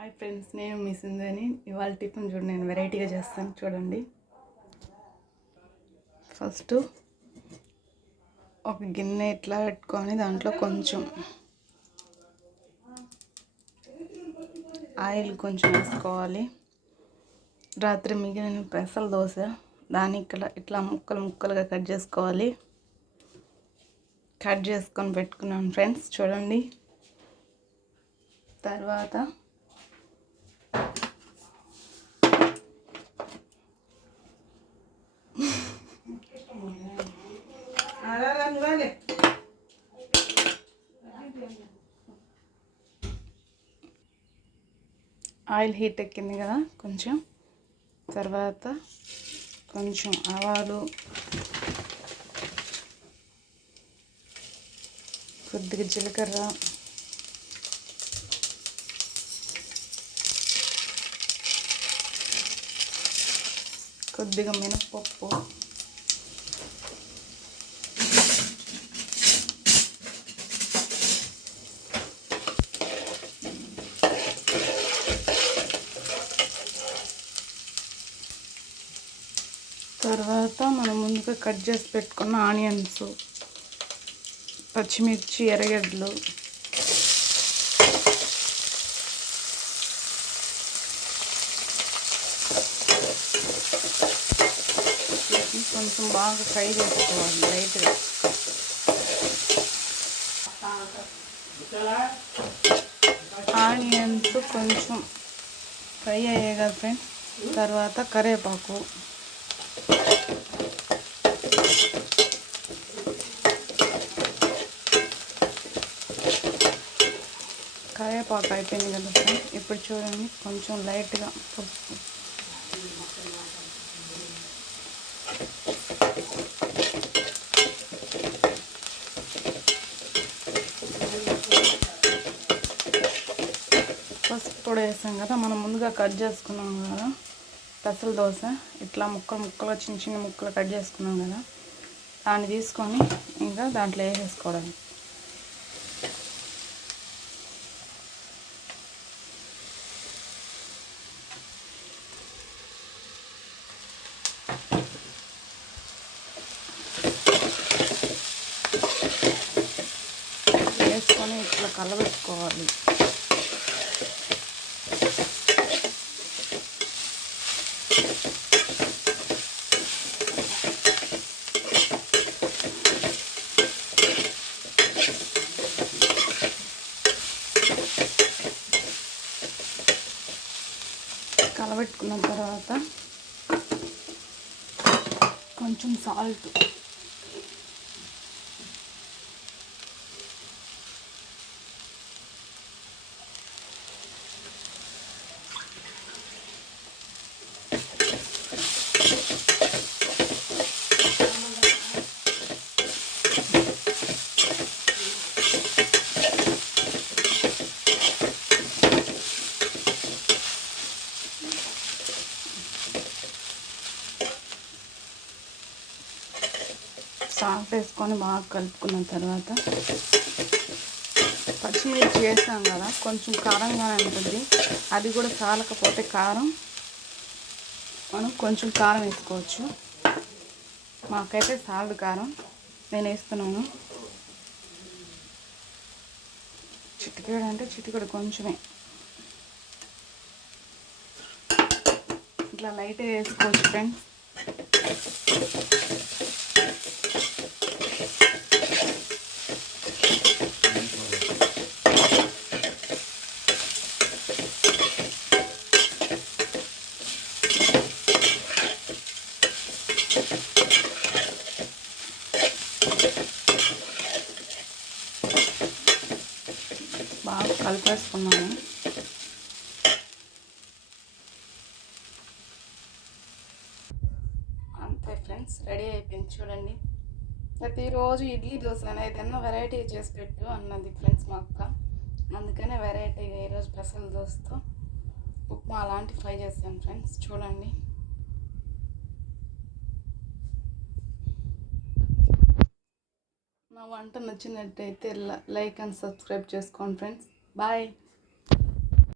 Hi friends, నేను మీ సింధుని. ఇవాళ tiffin చూడండి, నేను వెరైటీగా చేస్తాను చూడండి. ఫస్ట్ ఒక గిన్నె ఇట్లా పెట్టుకొని దాంట్లో కొంచెం ఆయిల్ కొంచెం వేసుకోవాలి. రాత్రి మిగిలిన పెసల దోశ దాన్ని ఇట్లా ముక్కలుగా కట్ చేసుకోవాలి. కట్ చేసుకొని పెట్టుకున్నాను ఫ్రెండ్స్ చూడండి. తర్వాత ఆయిల్ హీట్ ఎక్కింది కదా కొంచెం. తర్వాత కొంచెం ఆవాలు, కొద్దిగా జీలకర్ర, కొద్దిగా మినపప్పు, తర్వాత మనం ముందుగా కట్ చేసి పెట్టుకున్న ఆనియన్స్, పచ్చిమిర్చి, ఎర్రగడ్డలు, కొంచెం బాగా ఫ్రై చేసుకోవాలి లైట్గా. ఆనియన్స్ కొంచెం ఫ్రై అయ్యాయి కదా ఫ్రెండ్స్, తర్వాత కరివేపాకు, కరివేపాకు అయిపోయింది కదా ఫ్రెండ్స్. ఇప్పుడు చూడండి కొంచెం లైట్గా పసుపు, కూడా వేసాం కదా. మనం ముందుగా కట్ చేసుకున్నాం కదా పెసల దోశ, ఇట్లా ముక్కలుగా చిన్న ముక్కలు కట్ చేసుకున్నాం కదా, దాన్ని తీసుకొని ఇంకా దాంట్లో వేసేసుకోవడం. వేసుకొని ఇట్లా కలబెట్టుకోవాలి. కలబెట్టుకున్న తర్వాత కొంచెం సాల్ట్, సాల్ట్ వేసుకొని బాగా కలుపుకున్న తర్వాత పచ్చిమిర్చి వేసాం కదా, కొంచెం కారంగానే ఉంటుంది. అది కూడా చాలకపోతే కారం మనం కొంచెం కారం వేసుకోవచ్చు. మాకైతే సాల్ట్ కారం నేను వేస్తున్నాను. చిటికెడు అంటే చిటికెడు కొంచెమే, ఇట్లా లైట్గా వేసుకోవచ్చు ఫ్రెండ్స్. బాగా కలిపేసుకున్నాను. అంతే ఫ్రెండ్స్, రెడీ అయిపోయింది చూడండి. ప్రతిరోజు ఇడ్లీ దోశ ఏదైనా వెరైటీ చేసి పెట్టు అన్నది ఫ్రెండ్స్ మా అక్క. అందుకనే వెరైటీగా ఈరోజు పెసల దోశతో ఉప్మా అలాంటి ఫ్రై చేశాను ఫ్రెండ్స్ చూడండి. నా వంట నచ్చినట్టయితే లైక్ అండ్ సబ్స్క్రైబ్ చేసుకోండి ఫ్రెండ్స్. బాయ్.